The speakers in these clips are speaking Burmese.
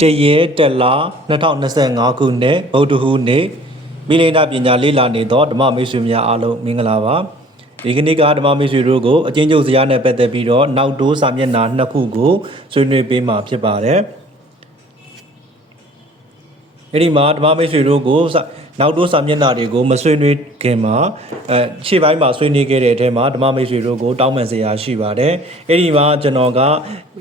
တရဲတက်လာ2025ခုနှစ်ဗုဒ္ဓဟူးနေ့မိလိန္ဒပညာလေ့လာနေသောဓမ္မမိတ်ဆွေများအားလုံးမင်္ဂလာပါဒီကနေ့ကဓမ္မမိတ်ဆွေတို့ကိုအချင်းချုပ်စရာနဲ့ပတ်သက်ပြီးတော့နောက်တိုးစာမျက်နှာနှစ်ခုကိုဆွေးနွေးပေးမှာဖြစ်ပါတယ် အဲ့ဒီမှာဓမ္မမိတ်ဆွေတို့ကိုစနောက်တိုးစာမျက်နှာတွေကိုမဆွေးနွေးခင်မှာအဲရှေ့ပိုင်းမှာဆွေးနွေးခဲ့တဲ့အထဲမှာဓမ္မမိတ်ဆွေတို့ကိုတောင်းပန်စရာရှိပါတယ်အဲ့ဒီမှာကျွန်တော်က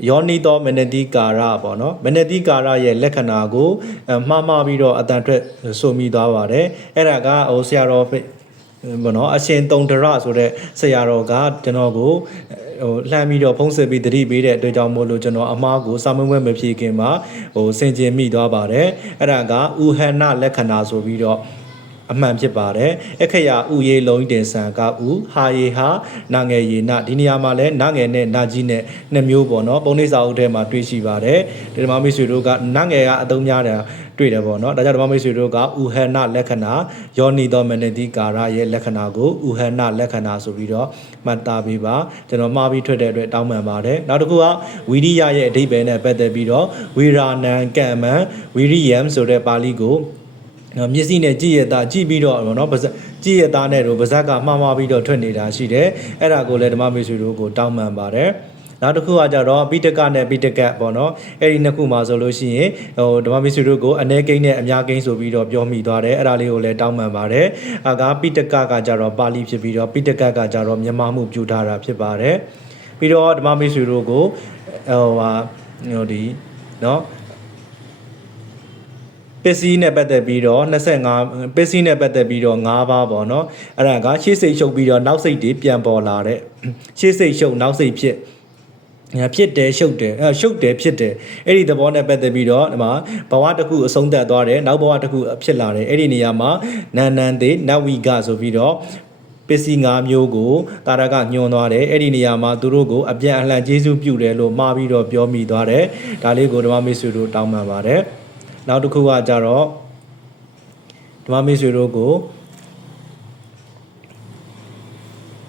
ယောနီသောမနတိကာရပေါ့နော်မနတိကာရရဲ့လက္ခဏာကိုအမှားမှားပြီးတော့အတန်ထွက်ဆိုမိသွားပါတယ်အဲ့ဒါကဟိုဆရာတော်ဖိဘောနော်အရှင်တုံတရဆိုတဲ့ဆရာတော်ကကျွန်တော်ကို ဟိုလှမ်းပြီးတော့ဖုံးဆက်ပြီးတတိပေးတဲ့အတွက်ကြောင့်မို့လို့ကျွန်တော်အမားကိုစာမွေးမွေးမဖြေခင်မှာဟိုစင်ကျင်မိသွားပါတယ်အဲ့ဒါကဥဟဏလက္ခဏာဆိုပြီးတော့ အမှန်ဖြစ်ပါတယ်အခရာဥယေလုံးတင်ဆန်ကဥဟာယေဟာနာငယ်ယေနဒီနေရာမှာလဲနာငယ်နဲ့နာကြီးနဲ့နှစ်မျိုးပေါ့နော်ပုံနှိစာအုပ်ထဲမှာတွေ့ရှိပါတယ်ဒီဓမ္မမိတ်ဆွေတို့ကနာငယ်ကအသုံးများတယ်တွေ့တယ်ပေါ့နော်ဒါကြောင့်ဓမ္မမိတ်ဆွေတို့ကဥဟဏလက္ခဏာယောနီသောမနတိကာရရဲ့လက္ခဏာကိုဥဟဏလက္ခဏာဆိုပြီးတော့မှတ်သားပေးပါကျွန်တော်မှားပြီးထွက်တဲ့အတွက်တောင်းပန်ပါတယ်နောက်တစ်ခုကဝိရိယရဲ့အဓိပ္ပာယ်နဲ့ပတ်သက်ပြီးတော့ဝိရာဏံကမ္မံဝိရိယံဆိုတဲ့ပါဠိကို နော်မျက်စိနဲ့ကြည့်ရတာကြည့်ပြီးတော့နော်ပါဇက်ကြည့်ရတာနဲ့တော့ပါဇက်ကမှားမှားပြီးတော့ထွက်နေတာရှိတယ်အဲ့ဒါကိုလည်းဓမ္မမေဆွေတို့ကိုတောင်းပန်ပါတယ်နောက်တစ်ခုကကြတော့ပိတကနဲ့ပိတကပေါ့နော်အဲ့ဒီနှစ်ခုမှာဆိုလို့ရှိရင်ဟိုဓမ္မမိတ်ဆွေတို့ကိုအ ਨੇ ကိန်းနဲ့အများကိန်းဆိုပြီးတော့ပြောမိသွားတယ်အဲ့ဒါလေးကိုလည်းတောင်းပန်ပါတယ်အာကပိတကကကြတော့ပါဠိဖြစ်ပြီးတော့ပိတကကကြတော့မြန်မာမှုပြုထားတာဖြစ်ပါတယ်ပြီးတော့ဓမ္မမိတ်ဆွေတို့ကိုဟိုဟာဟိုဒီနော် ပစ္စည်းနဲ့ပတ်သက်ပြီးတော့25ပစ္စည်းနဲ့ပတ်သက်ပြီးတော့5ပါးပေါ့နော်အဲ့ဒါကရှေ့စိတ်ရှုပ်ပြီးတော့နောက်စိတ်တွေပြန်ပေါ်လာတဲ့ရှေ့စိတ်ရှုပ်နောက်စိတ်ဖြစ်ဖြစ်တယ်ရှုပ်တယ်အဲရှုပ်တယ်ဖြစ်တယ်အဲ့ဒီသဘောနဲ့ပတ်သက်ပြီးတော့ဒီမှာဘဝတစ်ခုအဆုံးသတ်သွားတယ်နောက်ဘဝတစ်ခုဖြစ်လာတယ်အဲ့ဒီနေရာမှာနန္နန်သေးနဝိကဆိုပြီးတော့ပစ္စည်း၅မျိုးကိုတာရကညွှန်သွားတယ်အဲ့ဒီနေရာမှာသူတို့ကိုအပြန်အလှန်ကျေးဇူးပြုတယ်လို့မှားပြီးတော့ပြောမိသွားတယ်ဒါလေးကိုဓမ္မမိတ်ဆွေတို့တောင်းပန်ပါတယ် နောက်တစ်ခုကကြတော့ဓမ္မမိတ်ဆွေတို့ကို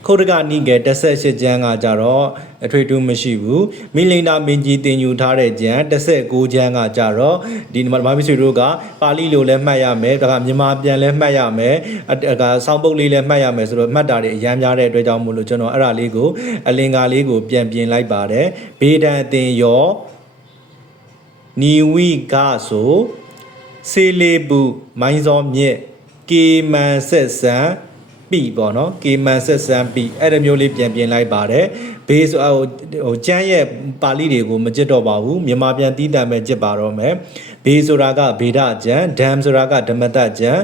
ခုတ်တကနိကေ18ကျမ်းကကြတော့အထွေတူးမရှိဘူးမိလိန်နာမင်းကြီးတင်ယူထားတဲ့ကျမ်း19ကျမ်းကကြတော့ဒီဓမ္မမိတ်ဆွေတို့ကပါဠိလိုလည်းမှတ်ရမယ်ဒါကမြန်မာပြန်လည်းမှတ်ရမယ်အဲကစောင်းပုတ်လေးလည်းမှတ်ရမယ်ဆိုတော့မှတ်တာတွေအများများတဲ့အတွက်ကြောင့်မို့လို့ကျွန်တော်အဲ့ဒါလေးကိုအလင်္ကာလေးကိုပြန်ပြင်လိုက်ပါတယ်ဘေဒံအတင်ရော နီဝိကဆိုစေလေပုမိုင်းစောမြက်ကေမန်ဆက်ဆန်ပြီပေါ့နော်ကေမန်ဆက်ဆန်ပြီအဲ့ဒီမျိုးလေးပြန်ပြင်လိုက်ပါတယ်ဘေးဆိုဟိုဟိုကျမ်းရဲ့ပါဠိတွေကိုမကြစ်တော့ပါဘူးမြန်မာပြန်တီးတံပဲကြစ်ပါတော့မယ်ဘေးဆိုတာကဗေဒကျမ်းဒမ်ဆိုတာကဓမ္မတကျမ်း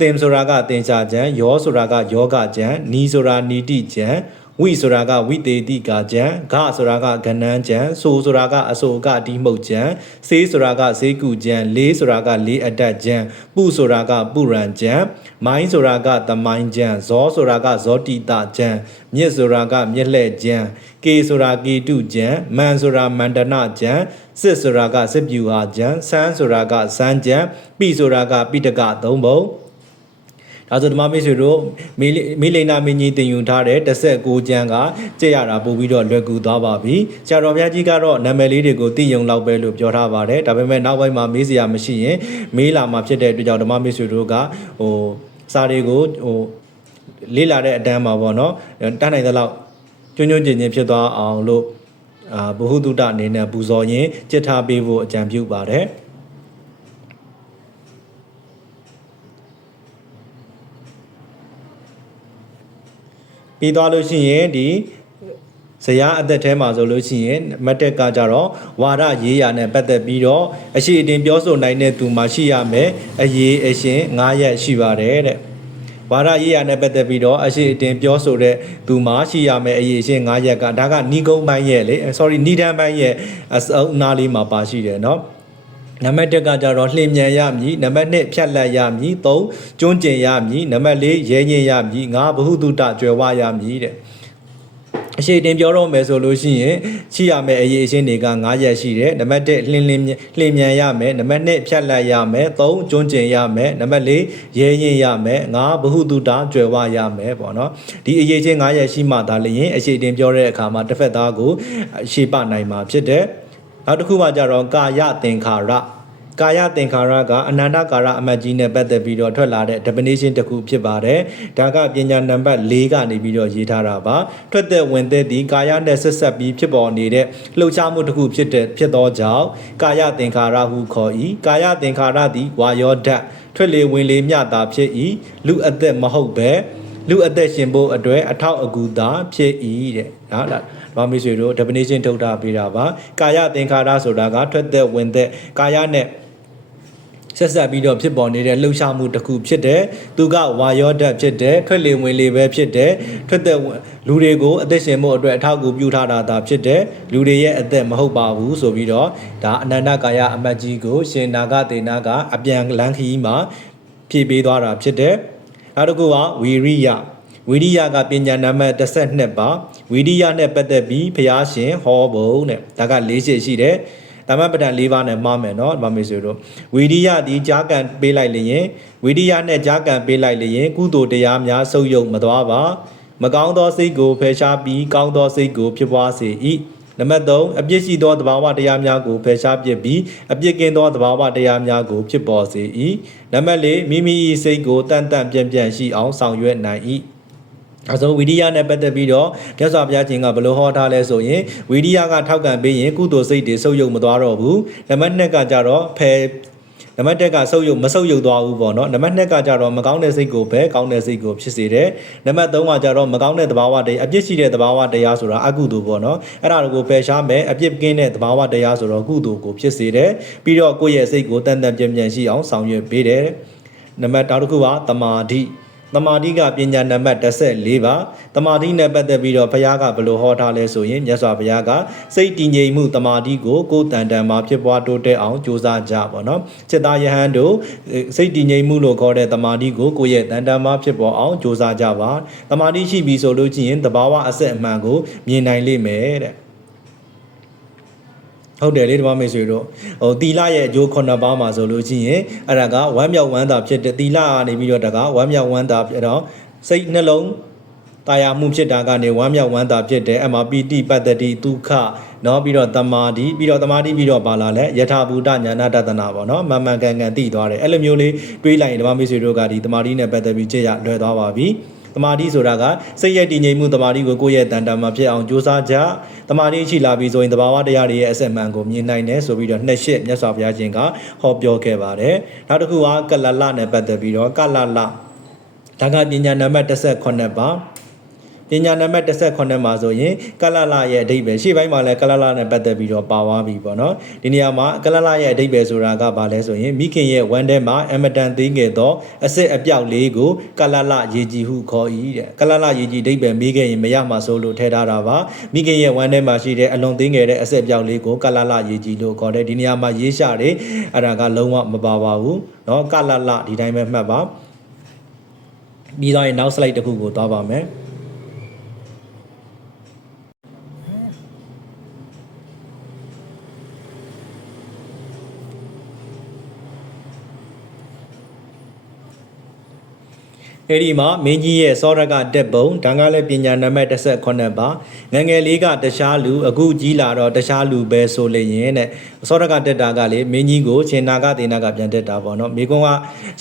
သင်ဆိုတာကသင်္ချာကျမ်းယောဆိုတာကယောဂကျမ်းနီဆိုတာနီတိကျမ်း ဝိဆိုတာကဝိတေတိကာကျံဂဆိုတာကကဏ္ဍကျံဆိုဆိုတာကအဆိုကဒီမှုတ်ကျံစေးဆိုတာကဈေးကုကျံလေးဆိုတာကလေးအတက်ကျံပုဆိုတာကပုရံကျံမိုင်းဆိုတာကသမိုင်းကျံဇောဆိုတာကဇောတိတကျံမြစ်ဆိုတာကမြက်လှဲ့ကျံကေဆိုတာကေတုကျံမန်ဆိုတာမန္တနကျံစစ်ဆိုတာကစစ်ပြူဟာကျံစန်းဆိုတာကစန်းကျံပိဆိုတာကပိတကသုံးပုံ ဒါဆိုဓမ္မမိတ်ဆွေတို့မိမိလိန်နာမင်းကြီးတင်ယူထားတဲ့16ကျမ်းကကြည့်ရတာပို့ပြီးတော့လွယ်ကူသွားပါပြီဆရာတော်ဘုရားကြီးကတော့နာမည်လေးတွေကိုသိယုံလောက်ပဲလို့ပြောထားပါတယ်ဒါပေမဲ့နောက်ပိုင်းမှာမေးစရာမရှိရင်မေးလာမှာဖြစ်တဲ့အတွက်ကြောင့်ဓမ္မမိတ်ဆွေတို့ကဟိုစာတွေကိုဟိုလေးလာတဲ့အတန်းမှာပေါ့နော်တန်းနိုင်သလောက်ကျွန်းကျွန်းကျင်ကျင်ဖြစ်သွားအောင်လို့အာဘ ഹു တုတအနေနဲ့ပူဇော်ရင်จิตထားပေးဖို့အကြံပြုပါတယ် ပြီးသွားလို့ရှိရင်ဒီဇရာအသက်ထဲမှာဆိုလို့ရှိရင်မတ်တက်ကကြတော့ဝါရရေးရာနဲ့ပတ်သက်ပြီးတော့အရှိအတင်ပြောဆိုနိုင်တဲ့သူမှရှိရမယ်အရေးအရှင်9ရက်ရှိပါတယ်တဲ့ဝါရရေးရာနဲ့ပတ်သက်ပြီးတော့အရှိအတင်ပြောဆိုတဲ့သူမှရှိရမယ်အရေးအရှင်9ရက်ကဒါကဏီကုန်းပိုင်းရဲ့လေ sorry ဏီဒန်းပိုင်းရဲ့အစုံနားလေးမှာပါရှိတယ်เนาะ နံပါတ်1ကကြတော့လှင်မြန်ရမည်နံပါတ်2ဖြတ်လက်ရမည်3ကျွန်းကျင်ရမည်နံပါတ်4ရဲညင်ရမည်5ဘဟုတုတကျွယ်ဝရမည်တဲ့အရှိတင်ပြောတော့မယ်ဆိုလို့ရှိရင်ရှိရမယ်အရေးအရှင်းတွေက9ရက်ရှိတယ်နံပါတ်1လှင်လင်းလှင်မြန်ရမယ်နံပါတ်2ဖြတ်လက်ရမယ်3ကျွန်းကျင်ရမယ်နံပါတ်4ရဲရင်ရမယ်5ဘဟုတုတကျွယ်ဝရမယ်ပေါ့နော်ဒီအရေးချင်း9ရက်ရှိမှသာလျှင်အရှိတင်ပြောတဲ့အခါမှာတစ်ဖက်သားကိုရှေ့ပနိုင်မှာဖြစ်တယ် နောက်တစ်ခုမှကြတော့ကာယသင်္ခါရကာယသင်္ခါရကအနန္တကာရအမတ်ကြီးနဲ့ပတ်သက်ပြီးတော့ထွက်လာတဲ့ definition တစ်ခုဖြစ်ပါတယ်ဒါကပညာနံပါတ်၄ကနေပြီးတော့ရေးထားတာပါထွက်တဲ့ဝင်တဲ့ဒီကာယနဲ့ဆက်ဆက်ပြီးဖြစ်ပေါ်နေတဲ့လှုပ်ရှားမှုတစ်ခုဖြစ်တဲ့ဖြစ်သောကြောင့်ကာယသင်္ခါရဟုခေါ်၏ကာယသင်္ခါရသည်ဝါယောဓာတ်ထွက်လေဝင်လေမျှတာဖြစ်၏လူအသက်မဟုတ်ပဲ လူအသက်ရှင်ဖို့အတွက်အထောက်အကူသာဖြစ်၏တဲ့ဒါလားဘာမဆွေတို့ definition ထုတ်ထားပေးတာပါကာယသင်္ခါရဆိုတာကထွက်သက်ဝင်သက်ကာယနဲ့ဆက်ဆက်ပြီးတော့ဖြစ်ပေါ်နေတဲ့လှုပ်ရှားမှုတစ်ခုဖြစ်တယ်သူကဝါယောဓာတ်ဖြစ်တယ်ထွက်လေဝင်လေပဲဖြစ်တယ်ထွက်သက်ဝင်လူတွေကိုအသက်ရှင်ဖို့အတွက်အထောက်အကူပြုထားတာသာဖြစ်တယ်လူတွေရဲ့အသက်မဟုတ်ပါဘူးဆိုပြီးတော့ဒါအနန္တကာယအမတ်ကြီးကိုရှင်နာဂတေနာကအပြန်လန်းခီးမှာဖြည့်ပေးသွားတာဖြစ်တယ် နောက်တစ်ခုကဝီရိယဝိရိယကပညာနံပါတ်12ပါဝိရိယနဲ့ပတ်သက်ပြီးဘုရားရှင်ဟောပုံတဲ့ဒါက၄ချက်ရှိတယ်တမန်ပဒံ၄ပါးနဲ့မှားမယ်နော်ဗမေဆိုတို့ဝိရိယဒီကြားကန်ပေးလိုက်လျင်ဝိရိယနဲ့ကြားကန်ပေးလိုက်လျင်ကုသိုလ်တရားများဆုပ်ယုပ်မသွားပါမကောင်းသောစိတ်ကိုဖယ်ရှားပြီးကောင်းသောစိတ်ကိုဖြစ်ပွားစေ၏ နံပါတ်3အပြစ်ရှိသောသဘာဝတရားများကိုဖယ်ရှားပစ်ပြီးအပြစ်ကင်းသောသဘာဝတရားများကိုဖြစ်ပေါ်စေ၏နံပါတ်4မိမိ၏စိတ်ကိုတန်တန်ပြန့်ပြန့်ရှိအောင်ဆောင်ရွက်နိုင်၏အဆုံးဝိရိယနဲ့ပတ်သက်ပြီးတော့မြတ်စွာဘုရားရှင်ကဘယ်လိုဟောထားလဲဆိုရင်ဝိရိယကထောက်ခံပေးရင်ကုသိုလ်စိတ်တွေဆုပ်ယုပ်မသွားတော့ဘူးနံပါတ်2ကကြတော့ဖယ် နံပါတ်1ကဆုပ်ယုပ်မဆုပ်ယုပ်သွားဘူးပေါ့နော်နံပါတ်2ကကြတော့မကောင်းတဲ့စိတ်ကိုပဲကောင်းတဲ့စိတ်ကိုဖြစ်စေတယ်နံပါတ်3ကကြတော့မကောင်းတဲ့သဘာဝတရားအပြစ်ရှိတဲ့သဘာဝတရားဆိုတာအကုသိုလ်ပေါ့နော်အဲ့ဒါကိုပယ်ရှားမယ်အပြစ်ကင်းတဲ့သဘာဝတရားဆိုတော့ကုသိုလ်ကိုဖြစ်စေတယ်ပြီးတော့ကိုယ့်ရဲ့စိတ်ကိုတန်တန်ပြင်းပြင်းရှိအောင်ဆောင်ရွက်ပေးတယ်နံပါတ်တစ်ခုကတမာတိ တမာတိကပညာနံပါတ်14ပါတမာတိနဲ့ပတ်သက်ပြီးတော့ဘုရားကဘယ်လိုဟောထားလဲဆိုရင်မြတ်စွာဘုရားကစိတ်တည်ငြိမ်မှုတမာတိကိုကိုယ်တန်တန်မှာဖြစ်ပွားတိုးတက်အောင်ကြိုးစားကြပါတော့จิตသားယဟန်တို့စိတ်တည်ငြိမ်မှုလို့ခေါ်တဲ့တမာတိကိုကိုယ့်ရဲ့တန်တန်မှာဖြစ်ပေါ်အောင်ကြိုးစားကြပါတမာတိရှိပြီဆိုလို့ရှိရင်တဘာဝအဆက်အမှန်ကိုမြင်နိုင်လိမ့်မယ်တဲ့ ဟုတ်တယ်လေဒီမှာမိတ်ဆွေတို့ဟိုတီလာရဲ့အကျိုး9ပါးမှာဆိုလို့ရှိရင်အဲ့ဒါကဝမ်းမြောက်ဝမ်းသာဖြစ်တဲ့တီလာကနေပြီးတော့တကဝမ်းမြောက်ဝမ်းသာဖြစ်တော့စိတ်နှလုံးတာယာမှုဖြစ်တာကနေဝမ်းမြောက်ဝမ်းသာဖြစ်တယ်အမှာပီတိပတ္တိဒုက္ခနော်ပြီးတော့တမာတိပြီးတော့တမာတိပြီးတော့ပါလာလဲယထာဘူတညာနာတတနာပေါ့နော်မမှန်ကန်ကန်သိသွားတယ်အဲ့လိုမျိုးလေးတွေးလိုက်ရင်ဓမ္မမိတ်ဆွေတို့ကဒီတမာတိနဲ့ပတ်သက်ပြီးကြည့်ရလွယ်သွားပါပြီ။ တမာတိဆိုတာကစိတ်ရဲ့တည်ငြိမ်မှုတမာတိကိုကိုယ့်ရဲ့တန်တာမှာဖြစ်အောင်ကြိုးစားကြတမာတိရှိလာပြီဆိုရင်တဘာဝတရားတွေရဲ့အစက်မှန်ကိုမြင်နိုင်တယ်ဆိုပြီးတော့နှစ်ရှစ်မြတ်စွာဘုရားရှင်ကဟောပြောခဲ့ပါတယ်နောက်တစ်ခုကကလလနဲ့ပတ်သက်ပြီးတော့ကလလဒါကပညာနံပါတ်18ပါ ပညာနံပါတ်18မှာဆိုရင်ကလလရဲ့အဓိပ္ပာယ်ရှေ့ပိုင်းမှာလည်းကလလနဲ့ပတ်သက်ပြီးတော့ပါသွားပြီပေါ့နော်ဒီနေရာမှာကလလရဲ့အဓိပ္ပာယ်ဆိုတာကဘာလဲဆိုရင်မိခင်ရဲ့ဝမ်းထဲမှာအမတန်သေးငယ်သောအစစ်အပြောက်လေးကိုကလလရေကြီးဟုခေါ်၏တဲ့ကလလရေကြီးအဓိပ္ပာယ်မေးခဲ့ရင်မရမှာဆိုလို့ထည့်ထားတာပါမိခင်ရဲ့ဝမ်းထဲမှာရှိတဲ့အလွန်သေးငယ်တဲ့အစစ်အပြောက်လေးကိုကလလရေကြီးလို့ခေါ်တယ်ဒီနေရာမှာရေးရှာတယ်အဲ့ဒါကလုံးဝမပါပါဘူးเนาะကလလဒီတိုင်းပဲမှတ်ပါပြီးတော့နောက် slide တစ်ခုကိုသွားပါမယ် အဲ့ဒီမှာမင်းကြီးရဲ့စောရကတက်ပုံဒါကလည်းပညာနံပါတ်18ပါငငယ်လေးကတခြားလူအခုကြီးလာတော့တခြားလူပဲဆိုလျင်တဲ့စောရကတက်တာကလေမင်းကြီးကိုရှင်နာဂသေနာကပြန်တက်တာပေါ့နော်မိကုန်းက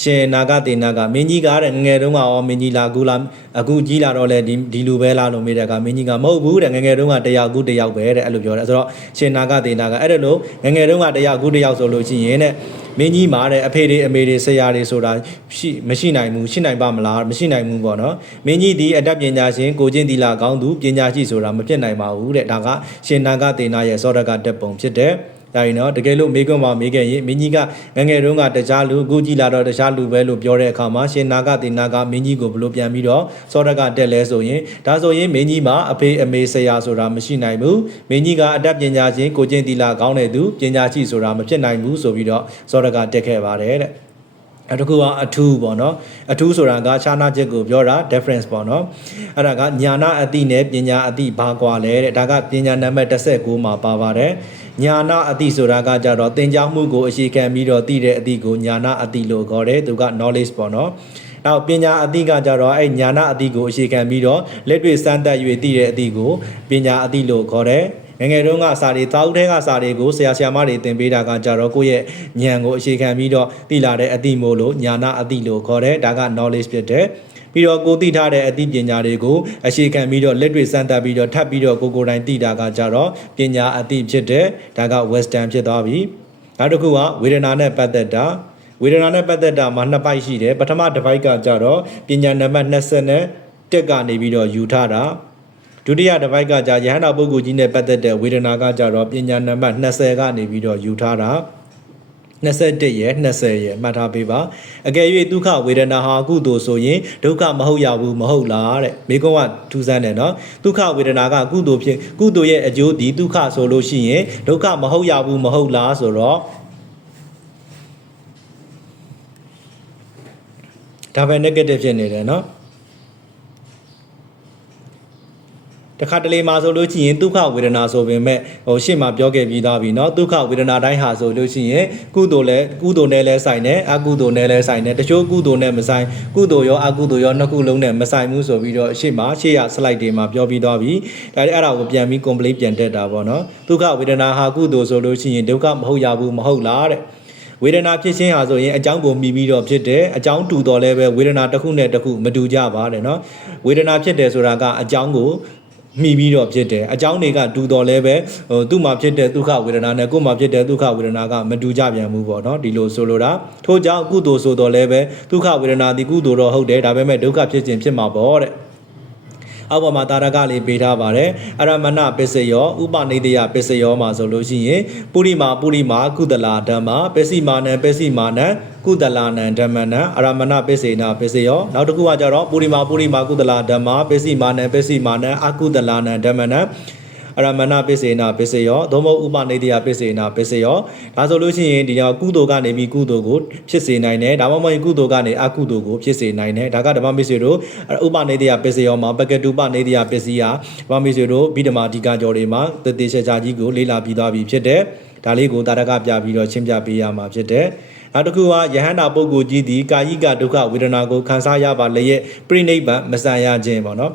ရှင်နာဂသေနာကမင်းကြီးကတဲ့ငငယ်တုန်းကရောမင်းကြီးလာကူလာအခုကြီးလာတော့လေဒီဒီလူပဲလားလို့မေးတဲ့ကမင်းကြီးကမဟုတ်ဘူးတဲ့ငငယ်တုန်းကတယောက်ကူတယောက်ပဲတဲ့အဲ့လိုပြောတယ်ဆိုတော့ရှင်နာဂသေနာကအဲ့ဒါလို့ငငယ်တုန်းကတယောက်ကူတယောက်ဆိုလို့ရှိရင်တဲ့ မင်းကြီးမှာတဲ့အဖေတွေအမေတွေဆရာတွေဆိုတာရှိမရှိနိုင်ဘူးရှိနိုင်ပါမလားမရှိနိုင်ဘူးပေါ့နော်မင်းကြီးဒီအတတ်ပညာရှင်ကိုချင်းသီလာကောင်းသူပညာရှိဆိုတာမဖြစ်နိုင်ပါဘူးတဲ့ဒါကရှင်နာဂသေနာရဲ့စောရကတက်ပုံဖြစ်တယ် ဒါရင်တော့တကယ်လို့မေကွန်းမှာမေခဲ့ရင်မင်းကြီးကငငယ်တုန်းကတခြားလူအခုကြည့်လာတော့တခြားလူပဲလို့ပြောတဲ့အခါမှာရှင်နာဂတေနာကမင်းကြီးကိုဘလို့ပြန်ပြီးတော့စောရကတက်လဲဆိုရင်ဒါဆိုရင်မင်းကြီးမှာအဖေအမေဆရာဆိုတာမရှိနိုင်ဘူးမင်းကြီးကအတတ်ပညာရှင်ကိုချင်းတီလာကောင်းတဲ့သူပညာရှိဆိုတာမဖြစ်နိုင်ဘူးဆိုပြီးတော့စောရကတက်ခဲ့ပါတယ်တဲ့ အဲ့တခုကအထူးပေါ့နော်အထူးဆိုတာကခြားနာချက်ကိုပြောတာ difference ပေါ့နော်အဲ့ဒါကညာနာအတိနဲ့ပညာအတိဘာကွာလဲတဲ့ဒါကပညာနံပါတ်19မှာပါပါတယ်ညာနာအတိဆိုတာကကြတော့သင်ကြားမှုကိုအရှိခံပြီးတော့သိတဲ့အတိကိုညာနာအတိလို့ခေါ်တယ်သူက knowledge ပေါ့နော်နောက်ပညာအတိကကြတော့အဲ့ညာနာအတိကိုအရှိခံပြီးတော့လက်တွေ့စမ်းသပ်၍သိတဲ့အတိကိုပညာအတိလို့ခေါ်တယ် ငယ်ငယ်တုန်းကစာတွေတာဦးထဲကစာတွေကိုဆရာဆရာမတွေသင်ပေးတာကကြတော့ကိုယ့်ရဲ့ဉာဏ်ကိုအခြေခံပြီးတော့သိလာတဲ့အသိမို့လို့ညာနာအသိလို့ခေါ်တယ်ဒါက knowledge ဖြစ်တယ်ပြီးတော့ကိုသိထားတဲ့အသိပညာတွေကိုအခြေခံပြီးတော့လက်တွေ့စမ်းသပ်ပြီးတော့ထပ်ပြီးတော့ကိုကိုယ်တိုင်သိတာကကြတော့ပညာအသိဖြစ်တယ်ဒါက western ဖြစ်သွားပြီနောက်တစ်ခုကဝေဒနာနဲ့ပတ်သက်တာဝေဒနာနဲ့ပတ်သက်တာမှာနှစ်ပိုက်ရှိတယ်ပထမတစ်ပိုက်ကကြတော့ပညာနံပါတ်20နဲ့တက်ကနေပြီးတော့ယူထားတာ ဒုတိယတစ်ပိုက်ကကြာရဟန္တာပုဂ္ဂိုလ်ကြီးနဲ့ပတ်သက်တဲ့ဝေဒနာကကြတော့ပညာနံပါတ်20ကနေပြီးတော့ယူထားတာ21ရဲ့20ရဲ့မှတ်ထားပေးပါအကယ်၍ဒုက္ခဝေဒနာဟာကုသိုလ်ဆိုရင်ဒုက္ခမဟုတ်ရဘူးမဟုတ်လားတဲ့မိကုံးကထူးဆန်းတယ်နော်ဒုက္ခဝေဒနာကကုသိုလ်ဖြစ်ကုသိုလ်ရဲ့အကျိုးဒီဒုက္ခဆိုလို့ရှိရင်ဒုက္ခမဟုတ်ရဘူးမဟုတ်လားဆိုတော့ဒါပဲ negative ဖြစ်နေတယ်နော် တခါတလေမှာဆိုလို့ရှိရင်ဒုက္ခဝေဒနာဆိုပေမဲ့ဟိုရှေ့မှာပြောခဲ့ပြီးသားပြီเนาะဒုက္ခဝေဒနာတိုင်းဟာဆိုလို့ရှိရင်ကုသိုလ်လည်းကုသိုလ်နဲ့လည်းဆိုင်တယ်အကုသိုလ်နဲ့လည်းဆိုင်တယ်တချို့ကုသိုလ်နဲ့မဆိုင်ကုသိုလ်ရောအကုသိုလ်ရောနှစ်ခုလုံးနဲ့မဆိုင်ဘူးဆိုပြီးတော့ရှေ့မှာရှေ့ရ slide တွေမှာပြောပြီးသွားပြီဒါလည်းအဲ့ဒါကိုပြန်ပြီး complete ပြန်တက်တာပေါ့เนาะဒုက္ခဝေဒနာဟာကုသိုလ်ဆိုလို့ရှိရင်ဒုက္ခမဟုတ်ရဘူးမဟုတ်လားတဲ့ဝေဒနာဖြစ်ခြင်းဟာဆိုရင်အကြောင်းကိုမြည်ပြီးတော့ဖြစ်တယ်အကြောင်းတူတော်လဲပဲဝေဒနာတစ်ခုနဲ့တစ်ခုမတူကြပါတဲ့เนาะဝေဒနာဖြစ်တယ်ဆိုတာကအကြောင်းကို မိပြီးတော့ဖြစ်တယ်အကြောင်းတွေကတူတော်လဲပဲဟိုသူ့မှာဖြစ်တဲ့ဒုက္ခဝေဒနာနဲ့ကိုယ်မှာဖြစ်တဲ့ဒုက္ခဝေဒနာကမတူကြပြန်ဘူးပေါ့နော်ဒီလိုဆိုလိုတာထို့ကြောင့်ကုသိုလ်ဆိုတော်လဲပဲဒုက္ခဝေဒနာဒီကုသိုလ်တော့ဟုတ်တယ်ဒါပေမဲ့ဒုက္ခဖြစ်ခြင်းဖြစ်မှာပေါ့တဲ့ အောက်ပေါ်မှာတာရကလေးပေးထားပါတယ်အရမဏပစ္စယောဥပနိတယပစ္စယောမှာဆိုလို့ရှိရင်ပုရိမာပုရိမာကုသလာဓမ္မပစ္စည်းမာနံပစ္စည်းမာနံကုသလာနံဓမ္မနံအရမဏပစ္စေနာပစ္စယောနောက်တစ်ခုကကြတော့ပုရိမာပုရိမာကုသလာဓမ္မပစ္စည်းမာနံပစ္စည်းမာနံအကုသလာနံဓမ္မနံ အရမဏပစ္စေနာပစ္စယောသို့မဟုတ်ဥပနိတယပစ္စေနာပစ္စယောဒါဆိုလို့ရှိရင်ဒီတော့ကုသိုလ်ကနေပြီးကုသိုလ်ကိုဖြစ်စေနိုင်တယ်ဒါမှမဟုတ်ကုသိုလ်ကနေအကုသိုလ်ကိုဖြစ်စေနိုင်တယ်ဒါကဓမ္မမစ္စေတို့ဥပနိတယပစ္စယောမှာပကတုပနိတယပစ္စည်းဟာဓမ္မမစ္စေတို့ဗိဓမာဒီကာကျော်တွေမှာတတိရှေချာကြီးကိုလေ့လာပြီးသွားပြီဖြစ်တယ်ဒါလေးကိုတာရကပြပြီးတော့ရှင်းပြပေးရမှာဖြစ်တယ်နောက်တစ်ခုကယဟန္တာပုဂ္ဂိုလ်ကြီးသည်ကာယိကဒုက္ခဝေဒနာကိုခံစားရပါလျက်ပြိနိဗ္ဗာန်မဆန်ရခြင်းပေါ့နော်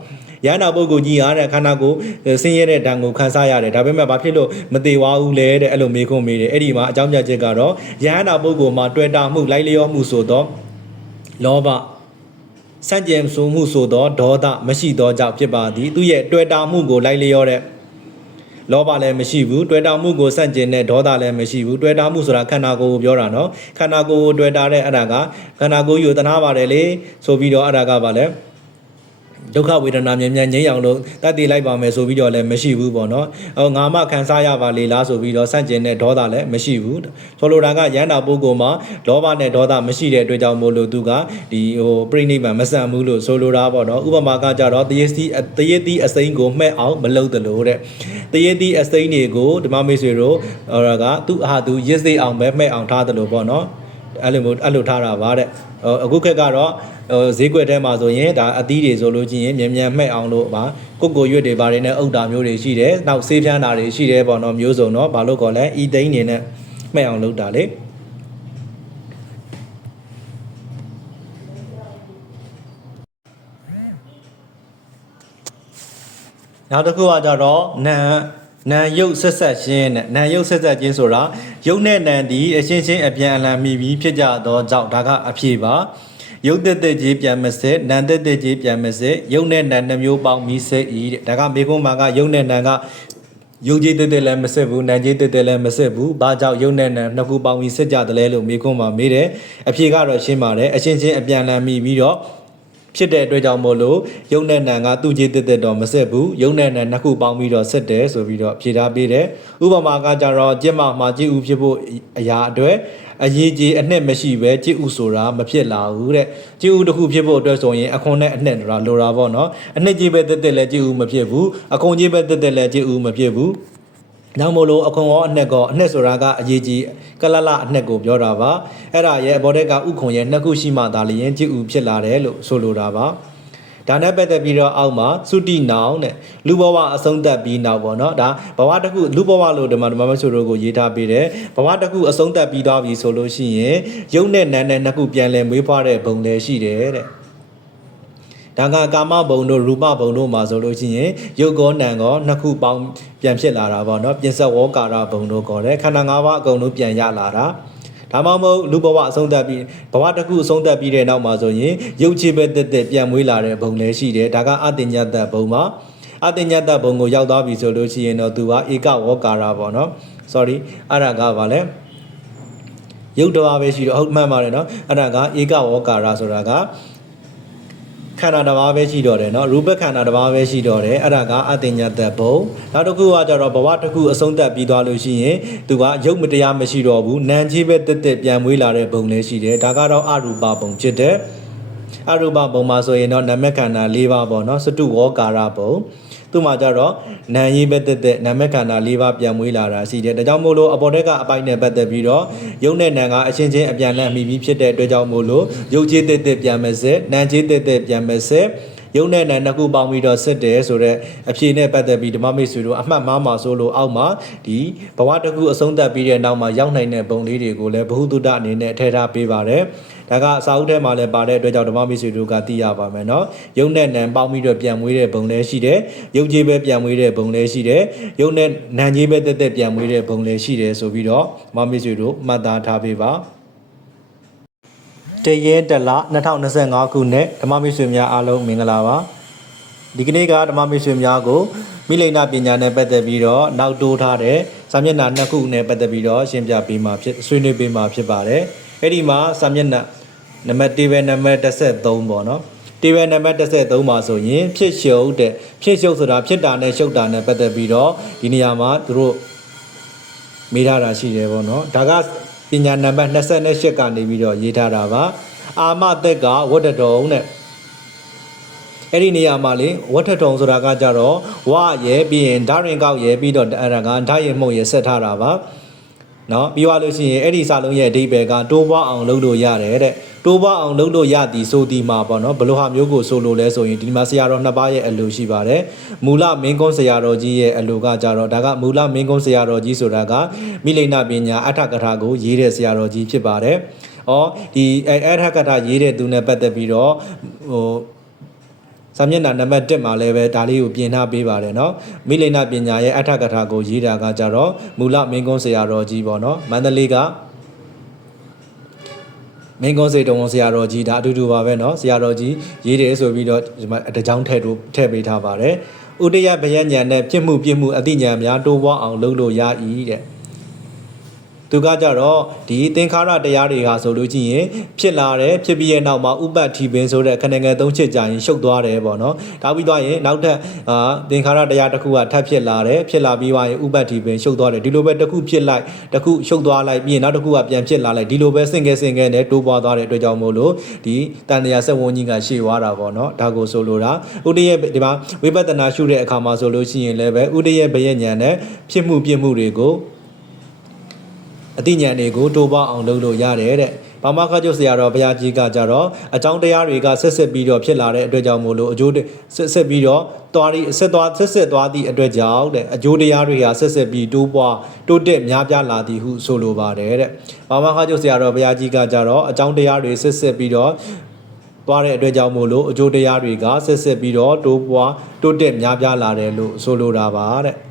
ယဟန္တာပုဂ္ဂိုလ်ကြီးဟာတဲ့ခန္ဓာကိုယ်ဆင်းရဲတဲ့ဓာတ်ကိုခံစားရတယ်ဒါပေမဲ့ဘာဖြစ်လို့မသေးဝါဘူးလဲတဲ့အဲ့လိုမေးခွန်းမေးတယ်အဲ့ဒီမှာအကြောင်းပြချက်ကတော့ယဟန္တာပုဂ္ဂိုလ်မှာတွေ့တာမှုလိုက်လျောမှုဆိုတော့လောဘစန့်ကျင်ဆိုမှုဆိုတော့ဒေါသမရှိတော့ကြောင့်ဖြစ်ပါသည်သူရဲ့တွေ့တာမှုကိုလိုက်လျောတဲ့လောဘလည်းမရှိဘူးတွေ့တာမှုကိုစန့်ကျင်တဲ့ဒေါသလည်းမရှိဘူးတွေ့တာမှုဆိုတာခန္ဓာကိုယ်ကိုပြောတာနော်ခန္ဓာကိုယ်ကိုတွေ့တာတဲ့အဲ့ဒါကခန္ဓာကိုယ်ယူတနာပါတယ်လေဆိုပြီးတော့အဲ့ဒါကပါလဲ ဒုက္ခဝေဒနာမြန်မြန်ငြိမ်းအောင်လို့တတ်တည်လိုက်ပါမယ်ဆိုပြီးတော့လည်းမရှိဘူးပေါ့နော်။ဟောငါမှခံစားရပါလေလားဆိုပြီးတော့စန့်ကျင်တဲ့ဒေါသလည်းမရှိဘူး။ဆိုလိုတာကရန်တာပုဂ္ဂိုလ်မှာလောဘနဲ့ဒေါသမရှိတဲ့အတွက်ကြောင့်မို့လို့သူကဒီဟိုပြိဋိဘံမဆန်ဘူးလို့ဆိုလိုတာပေါ့နော်။ဥပမာကကြတော့တယေစီတယေတိအစိမ်းကိုမှဲ့အောင်မလုပ်သလိုတဲ့။တယေတိအစိမ်းတွေကိုဓမ္မမိတ်ဆွေတို့ဟောကသူ့အဟာသူရစ်စိအောင်ပဲမှဲ့အောင်ထားသလိုပေါ့နော်။အဲ့လိုမျိုးအဲ့လိုထားတာပါတဲ့။ဟိုအခုခက်ကတော့ဟို ဈေးကွက်ထဲမှာဆိုရင်ဒါအသီးတွေဆိုလို့ချင်းမြန်မြန်မှဲ့အောင်လို့ပါကိုကိုရွက်တွေဘာတွေနဲ့အုပ်တာမျိုးတွေရှိတယ်နောက်ဆေးဖြန်းတာတွေရှိတယ်ပေါ့နော်မျိုးစုံတော့ဘာလို့ခေါ်လဲဤသိန်းနေနဲ့မှဲ့အောင်လုပ်တာလေနောက်တစ်ခုကကြတော့နံနံရုပ်ဆက်ဆက်ခြင်းနဲ့နံရုပ်ဆက်ဆက်ခြင်းဆိုတာရုပ်နဲ့နံဒီအရှင်းချင်းအပြန်အလှန်မိပြီးဖြစ်ကြတော့ကြောင့်ဒါကအဖြေပါ ရုပ်တက်တက်ကြီးပြန်မစစ်နံတက်တက်ကြီးပြန်မစစ်ရုပ်နဲ့နံနှမျိုးပေါင်းမိစစ်ဤတဲ့ဒါကမေခွန်းမှာကရုပ်နဲ့နံကရုပ်ကြီးတက်တက်လည်းမစစ်ဘူးနံကြီးတက်တက်လည်းမစစ်ဘူးဘာကြောင့်ရုပ်နဲ့နံနှစ်ခုပေါင်းပြီးစစ်ကြတယ်လဲလို့မေခွန်းမှာမေးတယ်အဖြေကတော့ရှင်းပါတယ်အရှင်းချင်းအပြန်အလှန်မိပြီးတော့ ဖြစ်တဲ့အတွက်ကြောင့်မို့လို့ယုံနဲ့နံကသူ့ကြီးတက်တက်တော့မဆက်ဘူးယုံနဲ့နံနှစ်ခုပေါင်းပြီးတော့ဆက်တယ်ဆိုပြီးတော့ဖြေထားပေးတယ်ဥပမာကကြတော့ကြက်မမှာကြည့်ဥဖြစ်ဖို့အရာအတွက်အရေးကြီးအနှစ်မရှိပဲကြည့်ဥဆိုတာမဖြစ်လာဘူးတဲ့ကြည့်ဥတစ်ခုဖြစ်ဖို့အတွက်ဆိုရင်အခွန်နဲ့အနှစ်တော့လိုတာပေါ့နော်အနှစ်ကြီးပဲတက်တက်လဲကြည့်ဥမဖြစ်ဘူးအခွန်ကြီးပဲတက်တက်လဲကြည့်ဥမဖြစ်ဘူး နောက်မို့လို့အခွန်ရောအနှစ်ကောအနှစ်ဆိုတာကအရေးကြီးကလလအနှစ်ကိုပြောတာပါအဲ့ဒါရဲ့အဘောတက်ကဥခွန်ရဲ့နှစ်ခုရှိမှသာလျင်ကြည့်ဥဖြစ်လာတယ်လို့ဆိုလိုတာပါဒါနဲ့ပတ်သက်ပြီးတော့အောက်မှာသုတိနောင်တဲ့လူဘဝအဆုံးသတ်ပြီးနောက်ပေါ့နော်ဒါဘဝတစ်ခုလူဘဝလို့ဒီမှာဒီမှာမဆိုတို့ကိုရေးထားပေးတယ်ဘဝတစ်ခုအဆုံးသတ်ပြီးသွားပြီဆိုလို့ရှိရင်ရုပ်နဲ့နာနဲ့နှစ်ခုပြန်လဲမွေးဖွားတဲ့ဘုံလည်းရှိတယ်တဲ့ ဒါကကာမဘုံတို့ရူပဘုံတို့မှာဆိုလို့ရှိရင်ယုတ်ကောနံကောနှစ်ခုပေါင်းပြန်ဖြစ်လာတာပေါ့နော်ပြင်ဆက်ဝေါကာရဘုံတို့ခေါ်တယ်ခန္ဓာ၅ပါးအကုန်လုံးပြန်ရလာတာဒါမှမဟုတ်လူဘဝအဆုံးသတ်ပြီးဘဝတစ်ခုအဆုံးသတ်ပြီးတဲ့နောက်မှာဆိုရင်ရုပ်ချစ်ပဲတက်တက်ပြန်မွေးလာတဲ့ဘုံလည်းရှိတယ်ဒါကအတင်ညတ်တဘုံမှာအတင်ညတ်တဘုံကိုရောက်သွားပြီဆိုလို့ရှိရင်တော့သူကဧကဝေါကာရပေါ့နော် sorry အဲ့ဒါကပါလဲရုပ်တစ်ပါးပဲရှိတော့ဟုတ်မှန်ပါတယ်နော်အဲ့ဒါကဧကဝေါကာရဆိုတာက ခန္ဓာတစ်ပါးပဲရှိတော့တယ်เนาะရူပခန္ဓာတစ်ပါးပဲရှိတော့တယ်အဲ့ဒါကအတင်ညတ်ဘုံနောက်တစ်ခုကကြတော့ဘဝတစ်ခုအဆုံးသတ်ပြီးသွားလို့ရှိရင်သူကရုပ်မတရားမရှိတော့ဘူးနံကြီးပဲတက်တက်ပြန်မွေးလာတဲ့ဘုံလည်းရှိတယ်ဒါကတော့အရူပဘုံဖြစ်တယ် အရူပဘုံမှာဆိုရင်တော့နမခန္ဓာ၄ပါးပေါ့နော်စတုဝေါကာရဘုံသူ့မှာကြတော့နာယီပဲတက်တက်နာမခန္ဓာ၄ပါးပြန်မွေးလာတာရှိတယ်ဒါကြောင့်မို့လို့အပေါ်တက်ကအပိုင်းနဲ့ပတ်သက်ပြီးတော့ယုံနဲ့နံကအချင်းချင်းအပြန်လန့်မိပြီးဖြစ်တဲ့အတွက်ကြောင့်မို့လို့ယုတ်ကြီးတက်တက်ပြန်မစက်နံကြီးတက်တက်ပြန်မစ က်ယုံနဲ့နံနှစ်ခုပေါင်းပြီးတော့စစ်တယ်ဆိုတော့အဖြေနဲ့ပတ်သက်ပြီးဓမ္မမိတ်ဆွေတို့အမှတ်မှားမှာဆိုလို့အောက်မှာဒီဘဝတစ်ခုအဆုံးသတ်ပြီးတဲ့နောက်မှာရောက်နိုင်တဲ့ပုံလေးတွေကိုလည်းဘ ഹു တုဒအနေနဲ့ထည့်ထားပေးပါတယ်ဒါကအစာအုပ်ထဲမှာလည်းပါတဲ့အတွက်ကြောင့်ဓမ္မမိတ်ဆွေတို့ကသိရပါမယ်เนาะယုံနဲ့နံပေါင်းပြီးတော့ပြန်မွေးတဲ့ပုံလည်းရှိတယ်ယုတ်ကြီးပဲပြန်မွေးတဲ့ပုံလည်းရှိတယ်ယုံနဲ့နံကြီးပဲတက်တက်ပြန်မွေးတဲ့ပုံလည်းရှိတယ်ဆိုပြီးတော့ဓမ္မမိတ်ဆွေတို့မှတ်သားထားပေးပါ တရဲတလ2025ခုနှစ်ဓမ္မမိတ်ဆွေများအားလုံးမင်္ဂလာပါဒီကနေ့ကဓမ္မမိတ်ဆွေများကိုမိလိန်နာပညာနဲ့ပတ်သက်ပြီးတော့နောက်တိုးထားတဲ့စာမျက်နှာနှစ်ခုနဲ့ပတ်သက်ပြီးတော့ရှင်းပြပေးမှာဖြစ်ဆွေးနွေးပေးမှာဖြစ်ပါတယ်အဲ့ဒီမှာစာမျက်နှာနံပါတ်1ပဲနံပါတ်13ပေါ့နော်တေဘယ်နံပါတ်33မှာဆိုရင်ဖြစ်ရှုပ်တဲ့ဖြစ်ရှုပ်ဆိုတာဖြစ်တာနဲ့ရှုပ်တာနဲ့ပတ်သက်ပြီးတော့ဒီနေရာမှာသူတို့မေးထားတာရှိတယ်ပေါ့နော်ဒါက ပညာနံပါတ်28ကနေပြီးတော့ရေးထားတာပါအာမသက်ကဝတ္တတုံတဲ့အဲ့ဒီနေရာမှာလေဝတ်ထထုံဆိုတာကကြတော့ဝရဲပြီးရင်ဓာရင်ကောက်ရဲပြီးတော့အဲ့ဒါကဓာရင်မှုန့်ရဲဆက်ထားတာပါနော်ပြီးသွားလို့ရှိရင်အဲ့ဒီစာလုံးရဲ့အဓိပ္ပာယ်ကတိုးပွားအောင်လုပ်လို့ရတယ်တဲ့ တိုးပွားအောင်လုပ်လို့ရသည်ဆိုဒီမှာပေါ့နော်ဘယ်လိုဟာမျိုးကိုဆိုလို့လဲဆိုရင်ဒီမှာဆရာတော်နှစ်ပါးရဲ့အလိုရှိပါတယ်မူလမင်းကုန်းဆရာတော်ကြီးရဲ့အလိုကကြတော့ဒါကမူလမင်းကုန်းဆရာတော်ကြီးဆိုတာကမိလိန်နာပညာအထကထာကိုရေးတဲ့ဆရာတော်ကြီးဖြစ်ပါတယ်။ဩဒီအထကထာရေးတဲ့သူနဲ့ပတ်သက်ပြီးတော့ဟိုစာမျက်နှာနံပါတ်1မှာလည်းပဲဒါလေးကိုပြင်ထားပေးပါတယ်เนาะမိလိန်နာပညာရဲ့အထကထာကိုရေးတာကကြတော့မူလမင်းကုန်းဆရာတော်ကြီးပေါ့เนาะမန္တလေးက မင်းကုန်းစေတုံဆရာတော်ကြီးဒါအတူတူပါပဲเนาะဆရာတော်ကြီးရေးတယ်ဆိုပြီးတော့ဒီမှာတကြောင်ထည့်တို့ထည့်ပေးထားပါတယ်ဥဒယဗယညံနဲ့ပြစ်မှုပြစ်မှုအတိညာများတိုးပွားအောင်လုပ်လို့ရ၏တဲ့ သူကကြတော့ဒီသင်္ခါရတရားတွေဟာဆိုလို့ရှိရင်ဖြစ်လာတယ်ဖြစ်ပြီးရဲ့နောက်မှာဥပတ်ထီပင်ဆိုတဲ့ခဏငယ်သုံးချက်ကြာရင်ရှုပ်သွားတယ်ပေါ့နော်။တောက်ပြီးသွားရင်နောက်ထပ်အာသင်္ခါရတရားတစ်ခုကထပ်ဖြစ်လာတယ်ဖြစ်လာပြီးသွားရင်ဥပတ်ထီပင်ရှုပ်သွားတယ်ဒီလိုပဲတစ်ခုဖြစ်လိုက်တစ်ခုရှုပ်သွားလိုက်ပြီးရင်နောက်တစ်ခုကပြန်ဖြစ်လာလိုက်ဒီလိုပဲစင်ကဲစင်ကဲနဲ့တိုးပွားသွားတဲ့အတွက်ကြောင့်မို့လို့ဒီတန်တရားဆက်ဝန်းကြီးကရှေ့သွားတာပေါ့နော်။ဒါကိုဆိုလိုတာဥဒိယဒီမှာဝိပဿနာရှုတဲ့အခါမှာဆိုလို့ရှိရင်လည်းပဲဥဒိယဘယဉာဏ်နဲ့ဖြစ်မှုပြစ်မှုတွေကို အတိညာဉ်တွေကိုတိုးပွားအောင်လုပ်လို့ရတယ်တဲ့။ဘာမခကျုပ်ဆရာတော်ဘုရားကြီးကကြတော့အကြောင်းတရားတွေကဆက်ဆက်ပြီးတော့ဖြစ်လာတဲ့အတွက်ကြောင့်မို့လို့အကျိုးဆက်ဆက်ပြီးတော့သွားပြီးဆက်သွားဆက်ဆက်သွားသည့်အတွက်ကြောင့်တဲ့အကျိုးတရားတွေဟာဆက်ဆက်ပြီးတိုးပွားတိုးတက်များပြားလာသည်ဟုဆိုလိုပါတယ်တဲ့။ဘာမခကျုပ်ဆရာတော်ဘုရားကြီးကကြတော့အကြောင်းတရားတွေဆက်ဆက်ပြီးတော့သွားတဲ့အတွက်ကြောင့်မို့လို့အကျိုးတရားတွေကဆက်ဆက်ပြီးတော့တိုးပွားတိုးတက်များပြားလာတယ်လို့ဆိုလိုတာပါတဲ့။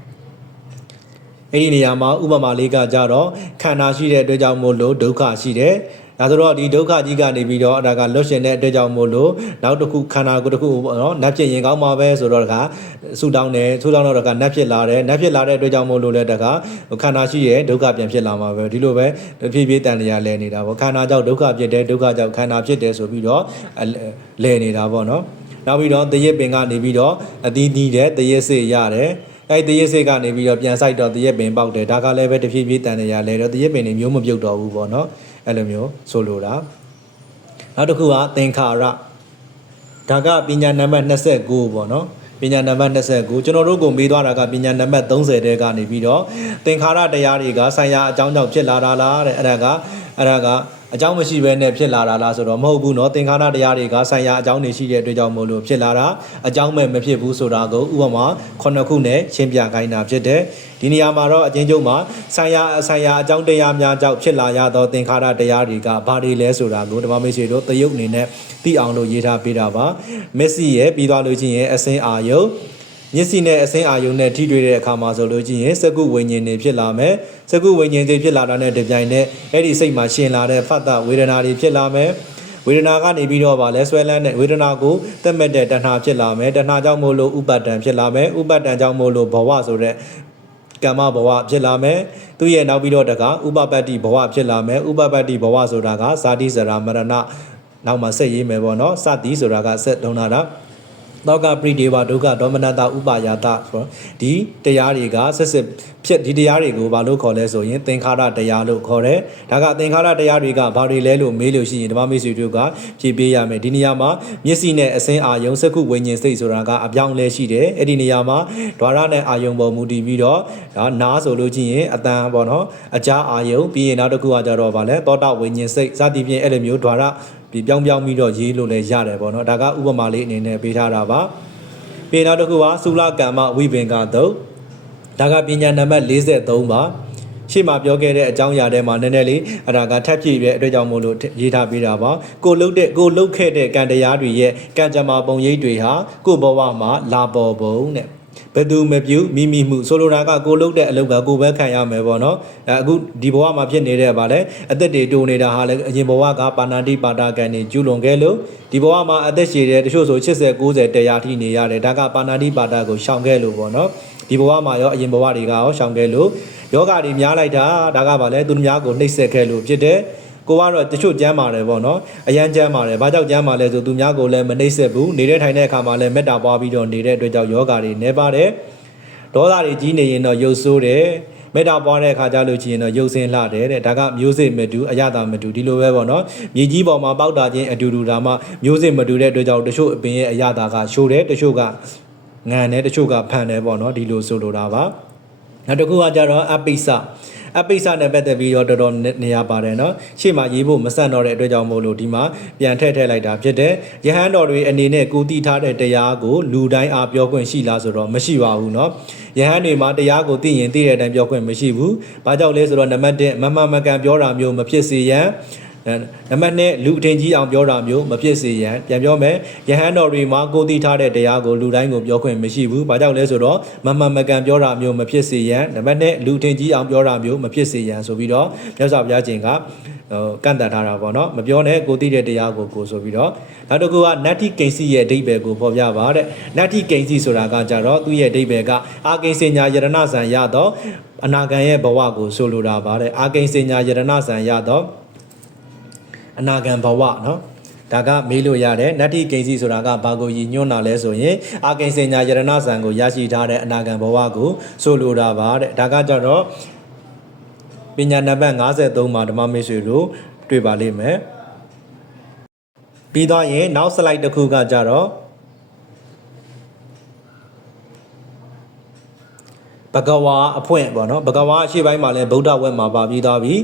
အဲ့ဒီနေရာမှာဥပမာလေးကကြတော့ခန္ဓာရှိတဲ့အတွက်ကြောင့်မို့လို့ဒုက္ခရှိတယ်ဒါဆိုတော့ဒီဒုက္ခကြီးကနေပြီးတော့ဒါကလွတ်ရှင်တဲ့အတွက်ကြောင့်မို့လို့နောက်တစ်ခုခန္ဓာကိုယ်တစ်ခုပေါ့နော်နတ်ဖြစ်ရင်ကောင်းမှာပဲဆိုတော့ဒါကဆူတောင်းတယ်ဆူတောင်းတော့ဒါကနတ်ဖြစ်လာတယ်နတ်ဖြစ်လာတဲ့အတွက်ကြောင့်မို့လို့လည်းဒါကခန္ဓာရှိရဲ့ဒုက္ခပြန်ဖြစ်လာမှာပဲဒီလိုပဲဖြည်းဖြည်းတန်လျာလဲနေတာပေါ့ခန္ဓာကြောင့်ဒုက္ခဖြစ်တယ်ဒုက္ခကြောင့်ခန္ဓာဖြစ်တယ်ဆိုပြီးတော့လဲနေတာပေါ့နော်နောက်ပြီးတော့တရက်ပင်ကနေပြီးတော့အသီးသီးတဲ့တရက်စေရတယ် အဲ့တရက်စိတ်ကနေပြီးတော့ပြန်ဆိုင်တော့တရက်ပင်ပေါက်တယ်ဒါကလည်းပဲတဖြည်းဖြည်းတန်နေရလဲတော့တရက်ပင်တွေမျိုးမပြုတ်တော့ဘူးပေါ့နော်အဲ့လိုမျိုးဆိုလိုတာနောက်တစ်ခုကသင်္ခါရဒါကပညာနံပါတ်29ပေါ့နော်ပညာနံပါတ်29ကျွန်တော်တို့ကိုမေးသွားတာကပညာနံပါတ်30တဲကနေပြီးတော့သင်္ခါရတရားတွေကဆိုင်ရာအကြောင်းကြောင့်ဖြစ်လာတာလားတဲ့အဲ့ဒါကအဲ့ဒါက အကြောင်းမရှိဘဲနဲ့ဖြစ်လာတာလားဆိုတော့မဟုတ်ဘူးเนาะသင်္ခါရတရားတွေကဆိုင်ရာအကြောင်းတွေရှိတဲ့အတွက်ကြောင့်မို့လို့ဖြစ်လာတာအကြောင်းမဲ့မဖြစ်ဘူးဆိုတာကိုဥပမာခုနှစ်ခုနဲ့ရှင်းပြခိုင်းတာဖြစ်တယ်ဒီနေရာမှာတော့အချင်းချုပ်မှာဆိုင်ရာဆိုင်ရာအကြောင်းတရားများကြောင့်ဖြစ်လာရသောသင်္ခါရတရားတွေကဘာတွေလဲဆိုတာကိုဓမ္မမိတ်ဆွေတို့သရုပ်အနေနဲ့သိအောင်လို့ရေးထားပေးတာပါမက်ဆီရဲ့ပြီးသွားလို့ချင်းရဲ့အစင်းအာယုံ မျက်စိနဲ့အစင်းအာယုံနဲ့ထိတွေ့တဲ့အခါမှာဆိုလို့ချင်းရင်စကုဝိညာဉ်တွေဖြစ်လာမယ်စကုဝိညာဉ်တွေဖြစ်လာတာနဲ့တပြိုင်နက်အဲ့ဒီစိတ်မှာရှင်လာတဲ့ဖတ်တာဝေဒနာတွေဖြစ်လာမယ်ဝေဒနာကနေပြီးတော့ဗာလဲဆွဲလန်းတဲ့ဝေဒနာကိုတက်မဲ့တဲ့တဏှာဖြစ်လာမယ်တဏှာကြောင့်မို့လို့ဥပါဒံဖြစ်လာမယ်ဥပါဒံကြောင့်မို့လို့ဘဝဆိုတဲ့ကမ္မဘဝဖြစ်လာမယ်သူရဲ့နောက်ပြီးတော့တကဥပပတ္တိဘဝဖြစ်လာမယ်ဥပပတ္တိဘဝဆိုတာကဇာတိဇရာမရဏနောက်မှာဆက်ရေးမယ်ပေါ့နော်စသည်ဆိုတာကဆက်လုံးလာတာ သောကပရိဒေဝဒုက္ခဒေါမနတဥပါယတဆိုတော့ဒီတရားတွေကဆက်စစ်ဖြစ်ဒီတရားတွေကိုဘာလို့ခေါ်လဲဆိုရင်သင်္ခါရတရားလို့ခေါ်တယ်။ဒါကသင်္ခါရတရားတွေကဘာတွေလဲလို့မေးလို့ရှိရင်ဓမ္မမိတ်ဆွေတို့ကဖြေပေးရမယ်။ဒီနေရာမှာမျက်စိနဲ့အစင်းအာယုံစက္ခုဝိညာဉ်စိတ်ဆိုတာကအပြောင်းလဲရှိတယ်။အဲ့ဒီနေရာမှာဓာရနဲ့အာယုံပေါ်မူတည်ပြီးတော့ဒါနားဆိုလို့ချင်းရင်အတန်ပေါ့နော်။အကြာအာယုံပြီးရင်နောက်တစ်ခုကကြတော့ဗာလဲသောတာဝိညာဉ်စိတ်စသည်ဖြင့်အဲ့လိုမျိုးဓာရ ဒီပြောင်းပြောင်းပြီးတော့ရေးလို့လည်းရတယ်ပေါ့နော်။ဒါကဥပမာလေးအနေနဲ့ပေးထားတာပါ။ပြင်နောက်တစ်ခုကသုလကမ္မဝိပင်ကသုတ်ဒါကပညာနံပါတ်43ပါရှေ့မှာပြောခဲ့တဲ့အကြောင်းအရာတွေမှာနည်းနည်းလေးအတားကထပ်ပြည့်ရဲ့အတွက်ကြောင့်မို့လို့ရေးထားပေးတာပါကိုလုတ်တဲ့ကိုလုတ်ခဲ့တဲ့ကံတရားတွေရဲ့ကံကြမ္မာပုံရိပ်တွေဟာကိုယ့်ဘဝမှာလာပေါ်ပုံတဲ့ ဘယ်သူမပြုမိမိမှုဆိုလိုတာကကိုလုတ်တဲ့အလုပ်ကကိုပဲခံရမယ်ပေါ့နော်အဲအခုဒီဘဝမှာဖြစ်နေတဲ့ဗာလဲအသက်တွေတိုးနေတာဟာလည်းအရင်ဘဝကပါဏာတိပါတာကံတွေကျူးလွန်ခဲ့လို့ဒီဘဝမှာအသက်ရှည်တဲ့တချို့ဆို80 90တရားထိနေရတယ်ဒါကပါဏာတိပါတာကိုရှောင်ခဲ့လို့ပေါ့နော်ဒီဘဝမှာရောအရင်ဘဝတွေကရောရှောင်ခဲ့လို့ယောဂတွေများလိုက်တာဒါကဗာလဲသူတို့များကိုနှိပ်စက်ခဲ့လို့ဖြစ်တယ် ကိုကတော့တချို့ကြမ်းပါတယ်ပေါ့နော်အရန်ကြမ်းပါတယ်ဘာကြောင့်ကြမ်းပါလဲဆိုသူများကိုလည်းမနှိပ်စက်ဘူးနေတဲ့ထိုင်တဲ့အခါမှာလည်းမေတ္တာပွားပြီးတော့နေတဲ့အတွက်ကြောင့်ယောဂတွေနေပါတယ်ဒေါသတွေကြီးနေရင်တော့ရုပ်ဆိုးတယ်မေတ္တာပွားတဲ့အခါကျလို့ရှိရင်တော့ရုပ်စင်းလှတယ်တဲ့ဒါကမျိုးစစ်မတူအရသာမတူဒီလိုပဲပေါ့နော်မြေကြီးပေါ်မှာပေါက်တာချင်းအတူတူဒါမှမျိုးစစ်မတူတဲ့အတွက်ကြောင့်တချို့အပင်ရဲ့အရသာကရှိုးတယ်တချို့ကငံတယ်တချို့ကဖန်တယ်ပေါ့နော်ဒီလိုဆိုလိုတာပါနောက်တစ်ခုကကြတော့အပိစ အပိစနဲ့ပတ်သက်ပြီးတော့တော်တော်နေရာပါတယ်နော်ရှေ့မှာရေးဖို့မဆန့်တော့တဲ့အတွက်ကြောင့်မို့လို့ဒီမှာပြန်ထည့်ထည့်လိုက်တာဖြစ်တယ်ယဟန်တော်တွေအနေနဲ့ကိုတိထားတဲ့တရားကိုလူတိုင်းအားပြောခွင့်ရှိလားဆိုတော့မရှိပါဘူးနော်ယဟန်တွေမှာတရားကိုသိရင်သိတဲ့အတိုင်းပြောခွင့်မရှိဘူးဘာကြောင့်လဲဆိုတော့နံပါတ်1မမမကန်ပြောတာမျိုးမဖြစ်စေရန် နံပါတ်2လူအထင်ကြီးအောင်ပြောတာမျိုးမဖြစ်စေရန်ပြန်ပြောမယ်ယဟန်တော်တွေမှာကိုသိထားတဲ့တရားကိုလူတိုင်းကိုပြောခွင့်မရှိဘူးဘာကြောင့်လဲဆိုတော့မမမကန်ပြောတာမျိုးမဖြစ်စေရန်နံပါတ်2လူအထင်ကြီးအောင်ပြောတာမျိုးမဖြစ်စေရန်ဆိုပြီးတော့မြတ်စွာဘုရားရှင်ကဟိုကန့်တတ်ထားတာပေါ့နော်မပြောနဲ့ကိုသိတဲ့တရားကိုကိုဆိုပြီးတော့နောက်တစ်ခုကနတ္တိကိဉ္စီရဲ့အဓိပ္ပာယ်ကိုဖော်ပြပါတဲ့နတ္တိကိဉ္စီဆိုတာကကြတော့သူ့ရဲ့အဓိပ္ပာယ်ကအာကိဉ္စညာယရဏဇံရတော့အနာဂံရဲ့ဘဝကိုဆိုလိုတာပါတဲ့အာကိဉ္စညာယရဏဇံရတော့ အနာဂံဘဝနော်ဒါကမေးလို့ရတယ်နတ္တိကိဉ္စီဆိုတာကဘာကိုရည်ညွှန်းတာလဲဆိုရင်အာကိဉ္စညာယရဏဇံကိုရရှိထားတဲ့အနာဂံဘဝကိုဆိုလိုတာပါတဲ့ဒါကကြတော့ပညာနံပါတ်53မှာဓမ္မမိတ်ဆွေတို့တွေ့ပါလိမ့်မယ်ပြီးတော့ရင်နောက် slide တစ်ခုကကြတော့ ဘဂဝါအဖွင့်ပေါ့နော်ဘဂဝါအရှိပိုင်းမှာလည်းဗုဒ္ဓဝက်မှာပါပြီးသားပြီ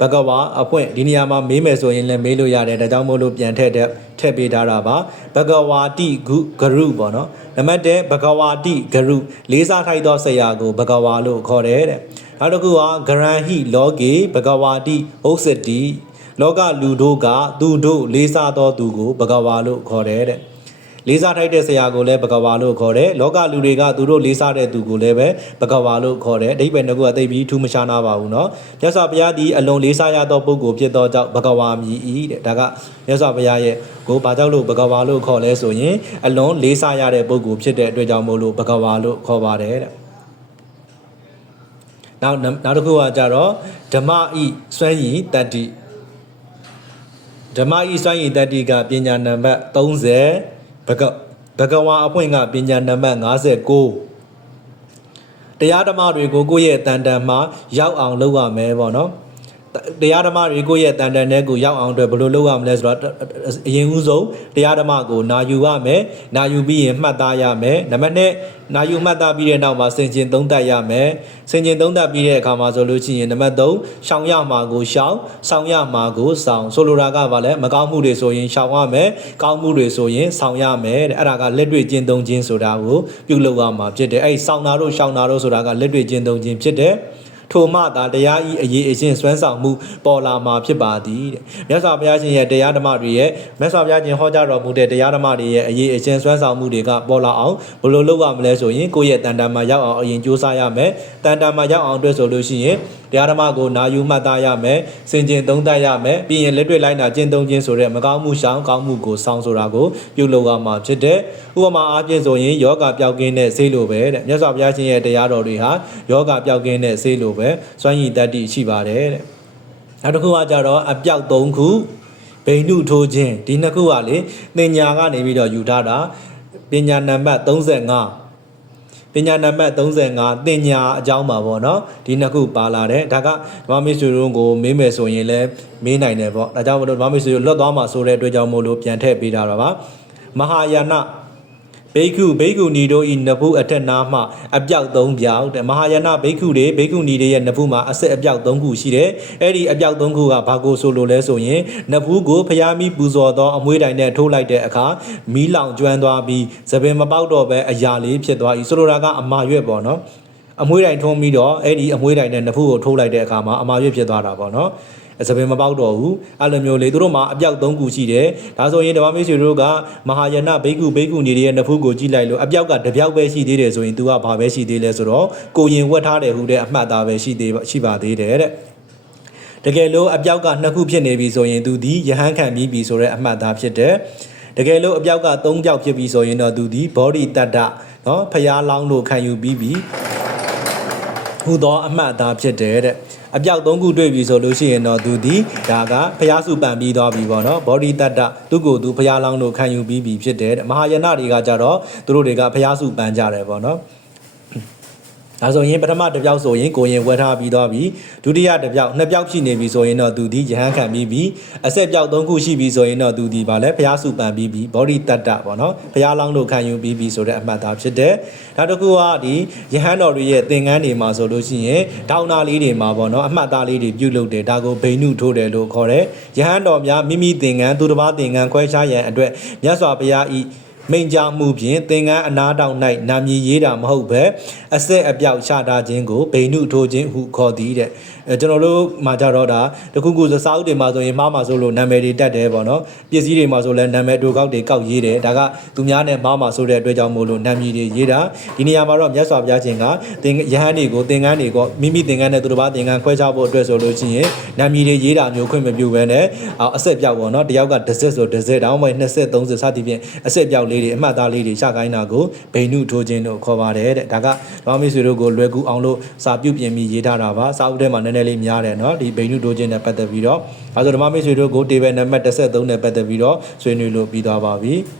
ဘဂဝါအဖွင့်ဒီနေရာမှာမေးမယ်ဆိုရင်လည်းမေးလို့ရတယ်ဒါကြောင့်မို့လို့ပြန်ထည့်တဲ့ထည့်ပေးထားတာပါဘဂဝါတိဂုဂရုပေါ့နော်နံပါတ်1ဘဂဝါတိဂရုလေးစားထိုက်သောဆရာကိုဘဂဝါလို့ခေါ်တယ်တဲ့နောက်တစ်ခုကဂရန်ဟိလောကေဘဂဝါတိဟုတ်စတိလောကလူတို့ကသူတို့လေးစားသောသူကိုဘဂဝါလို့ခေါ်တယ်တဲ့ လေးစားထိုက်တဲ့ဆရာကိုလည်းဘဂဝါလို့ခေါ်တယ်လောကလူတွေကသူတို့လေးစားတဲ့သူကိုလည်းပဲဘဂဝါလို့ခေါ်တယ်အဓိပ္ပာယ်တစ်ခုအသိပြီးထူးမခြားနာပါဘူးเนาะမြတ်စွာဘုရားဒီအလုံးလေးစားရသောပုဂ္ဂိုလ်ဖြစ်သောကြောင့်ဘဂဝါမြည်ဤတဲ့ဒါကမြတ်စွာဘုရားရဲ့ကိုဘာကြောင့်လို့ဘဂဝါလို့ခေါ်လဲဆိုရင်အလုံးလေးစားရတဲ့ပုဂ္ဂိုလ်ဖြစ်တဲ့အတွက်ကြောင့်မို့လို့ဘဂဝါလို့ခေါ်ပါတယ်တဲ့နောက်နောက်တစ်ခုကကြတော့ဓမ္မဤစွမ်းရည်တတ္တိဓမ္မဤစွမ်းရည်တတ္တိကပညာနံပါတ်30 ဘဂဘဂဝါအဖွင့်ကပညာနံပါတ်59တရားဓမ္မတွေကိုကိုယ့်ရဲ့တန်တန်မှာရောက်အောင်လုပ်ရမယ်ပေါ့နော် တရားဓမ္မတွေကိုယ့်ရဲ့တန်တန်တဲ့ကိုရောက်အောင်အတွက်ဘယ်လိုလုပ်ရမလဲဆိုတော့အရင်ဦးဆုံးတရားဓမ္မကိုနာယူရမယ်နာယူပြီးရင်မှတ်သားရမယ်နံပါတ်1နာယူမှတ်သားပြီးတဲ့နောက်မှာစင်ကျင်သုံးသပ်ရမယ်စင်ကျင်သုံးသပ်ပြီးတဲ့အခါမှာဆိုလို့ရှိရင်နံပါတ်3ရှောင်ရမှာကိုရှောင်ဆောင်ရမှာကိုဆောင်ဆိုလိုတာကဘာလဲမကောင်းမှုတွေဆိုရင်ရှောင်ရမယ်ကောင်းမှုတွေဆိုရင်ဆောင်ရမယ်တဲ့အဲ့ဒါကလက်တွေ့ကျင့်သုံးခြင်းဆိုတာကိုပြုလုပ်ရမှာဖြစ်တယ်အဲ့ဒီဆောင်တာတို့ရှောင်တာတို့ဆိုတာကလက်တွေ့ကျင့်သုံးခြင်းဖြစ်တယ် ထိုမှသာတရားဤအရေးအချင်းစွမ်းဆောင်မှုပေါ်လာမှာဖြစ်ပါသည်တဲ့မြတ်စွာဘုရားရှင်ရဲ့တရားဓမ္မတွေရဲ့မြတ်စွာဘုရားရှင်ဟောကြားတော်မူတဲ့တရားဓမ္မတွေရဲ့အရေးအချင်းစွမ်းဆောင်မှုတွေကပေါ်လာအောင်ဘယ်လိုလုပ်ရမလဲဆိုရင်ကိုယ့်ရဲ့တန်တန်မှာရောက်အောင်အရင်ကြိုးစားရမယ်တန်တန်မှာရောက်အောင်အတွက်ဆိုလို့ရှိရင် တရားဓမ္မကိုနာယူမှတ်သားရမယ်စင်ကျင်သုံးသပ်ရမယ်ပြီးရင်လက်တွေ့လိုက်နာကျင့်သုံးခြင်းဆိုတဲ့မကောင်းမှုရှောင်ကောင်းမှုကိုစောင့်ဆိုတာကိုပြုလုပ်ရမှာဖြစ်တဲ့ဥပမာအားဖြင့်ဆိုရင်ယောဂပျောက်ကင်းတဲ့ဈေးလိုပဲတဲ့မြတ်စွာဘုရားရှင်ရဲ့တရားတော်တွေဟာယောဂပျောက်ကင်းတဲ့ဈေးလိုပဲစွမ်းရည်တတ္တိရှိပါတယ်တဲ့နောက်တစ်ခုကကြတော့အပြောက်၃ခုဘိန္ဓုထိုးခြင်းဒီနှစ်ခုကလေသင်ညာကနေပြီးတော့ယူထားတာပညာနံပါတ်35 ပညာနံပါတ်35တင်ညာအကြောင်းပါပေါ့နော်ဒီနှစ်ခုပါလာတယ်ဒါကဓမ္မမိတ်ဆွေတို့ကိုမေးမယ်ဆိုရင်လည်းမေးနိုင်တယ်ပေါ့ဒါကြောင့်မလို့ဓမ္မမိတ်ဆွေတို့လွတ်သွားမှာဆိုတဲ့အတွက်ကြောင့်မို့လို့ပြန်ထည့်ပေးတာပါမဟာယာန ဘိက္ခုဘိက္ခုနီတို့ဤနဖူးအထက်နားမှအပြောက်၃ပြောက်တဲ့မဟာယာနဘိက္ခုတွေဘိက္ခုနီတွေရဲ့နဖူးမှာအဆက်အပြောက်၃ခုရှိတယ်အဲ့ဒီအပြောက်၃ခုကဘာကိုဆိုလို့လဲဆိုရင်နဖူးကိုဖျားမိပူဇော်သောအမွှေးတိုင်နဲ့ထိုးလိုက်တဲ့အခါမီးလောင်ကျွမ်းသွားပြီးသပင်မပေါက်တော့ပဲအရာလေးဖြစ်သွားပြီဆိုလိုတာကအမာရွက်ပေါ့နော်အမွှေးတိုင်ထုံးပြီးတော့အဲ့ဒီအမွှေးတိုင်နဲ့နဖူးကိုထိုးလိုက်တဲ့အခါမှာအမာရွက်ဖြစ်သွားတာပေါ့နော်အ စပင်မပေါက်တော့ဘူးအဲ့လိုမျိုးလေသူတို့မှာအပြောက်၃ခုရှိတယ်ဒါဆိုရင်ဓမ္မမေဆွေတို့ကမဟာယနာဘိက္ခုဘိက္ခုနေရဲ့နဖူးကိုကြည့်လိုက်လို့အပြောက်ကတပြောက်ပဲရှိသေးတယ်ဆိုရင် तू ကဘာပဲရှိသေးလဲဆိုတော့ကိုရင်ဝတ်ထားတယ်ဟုတဲ့အမှတ်သားပဲရှိသေးရှိပါသေးတယ်တဲ့တကယ်လို့အပြောက်ကနှစ်ခုဖြစ်နေပြီဆိုရင်သူဒီယဟန်ခံပြီးပြီဆိုတဲ့အမှတ်သားဖြစ်တယ်တကယ်လို့အပြောက်က၃ပြောက်ဖြစ်ပြီဆိုရင်တော့သူဒီ body တတ္တနော်ဖျားလောင်းလို့ခံယူပြီးပြီဟူသောအမှတ်သားဖြစ်တယ်တဲ့ အပြောက်သုံးခုတွေ့ပြီဆိုလို့ရှိရင်တော့သူဒီဒါကဖျားစုပန်ပြီးသွားပြီပေါ့နော်ဘောဒီတတ္တသူ့ကိုယ်သူဖျားလောင်းလို့ခံယူပြီးပြီဖြစ်တယ်တဲ့မဟာယနတွေကကြတော့သူတို့တွေကဖျားစုပန်ကြတယ်ပေါ့နော် ဒါဆိုရင်ပထမတစ်ပြောက်ဆိုရင်ကိုရင်ဝက်ထားပြီးသွားပြီဒုတိယတစ်ပြောက်နှစ်ပြောက်ရှိနေပြီဆိုရင်တော့သူဒီယဟန်ခံပြီးပြီအဆက်ပြောက်သုံးခုရှိပြီဆိုရင်တော့သူဒီဗာလဲဖျားစုပန်ပြီးပြီဘောဒီတတ္တပေါ့နော်ဖျားလောင်းလို့ခံယူပြီးပြီဆိုတဲ့အမှတ်သားဖြစ်တယ်နောက်တစ်ခုကဒီယဟန်တော်တွေရဲ့သင်္ကန်းတွေမှာဆိုလို့ရှိရင်ဒေါင်းနာလေးတွေမှာပေါ့နော်အမှတ်သားလေးတွေပြုတ်လုတယ်ဒါကိုဘိန်းနုထိုးတယ်လို့ခေါ်တယ်ယဟန်တော်များမိမိသင်္ကန်းသူတစ်ပါးသင်္ကန်းခွဲခြားရန်အတွက်မြတ်စွာဘုရားဤ မိန်ကြားမှုဖြင့်သင်္ကန်းအနာတောင်၌နာမည်ရေးတာမဟုတ်ပဲအဆက်အပြောက်ချတာခြင်းကိုဘိနုထိုးခြင်းဟုခေါ်သည်တဲ့အဲကျွန်တော်တို့မှာကြတော့ဒါတခုခုစာအုပ်တွေမှာဆိုရင်မှားမှာဆိုလို့နာမည်တွေတက်တယ်ပေါ့နော်ပစ္စည်းတွေမှာဆိုလဲနာမည်အတူကောက်တွေကောက်ရေးတယ်ဒါကသူများနဲ့မှားမှာဆိုတဲ့အတွက်ကြောင့်မို့လို့နာမည်တွေရေးတာဒီနေရာမှာတော့မြတ်စွာဘုရားရှင်ကသင်ယဟန်တွေကိုသင်္ကန်းတွေကိုမိမိသင်္ကန်းနဲ့သူတစ်ပါးသင်္ကန်းခွဲခြားဖို့အတွက်ဆိုလို့ရှိရင်နာမည်တွေရေးတာမျိုးခွင့်မပြုဘဲနဲ့အဆက်ပြောက်ပေါ့နော်တယောက်ကတစ်စက်ဆိုတစ်စက်တောင်းမှ20 30စသည်ဖြင့်အဆက်ပြောက်လေးတွေအမှတ်သားလေးတွေရှာခိုင်းတာကိုဘိနုထိုးခြင်းလို့ခေါ်ပါတယ်တဲ့ဒါကဓမ္မမိတ်ဆွေတို့ကိုလွယ်ကူအောင်လို့စာပြုပြင်ပြီးရေးထားတာပါစာအုပ်ထဲမှာနည်းနည်းလေးများတယ်နော်ဒီဘိနုထိုးခြင်းနဲ့ပတ်သက်ပြီးတော့အဲဆိုဓမ္မမိတ်ဆွေတို့ကို table နံပါတ်13နဲ့ပတ်သက်ပြီးတော့ဆွေးနွေးလို့ပြီးသွားပါပြီ။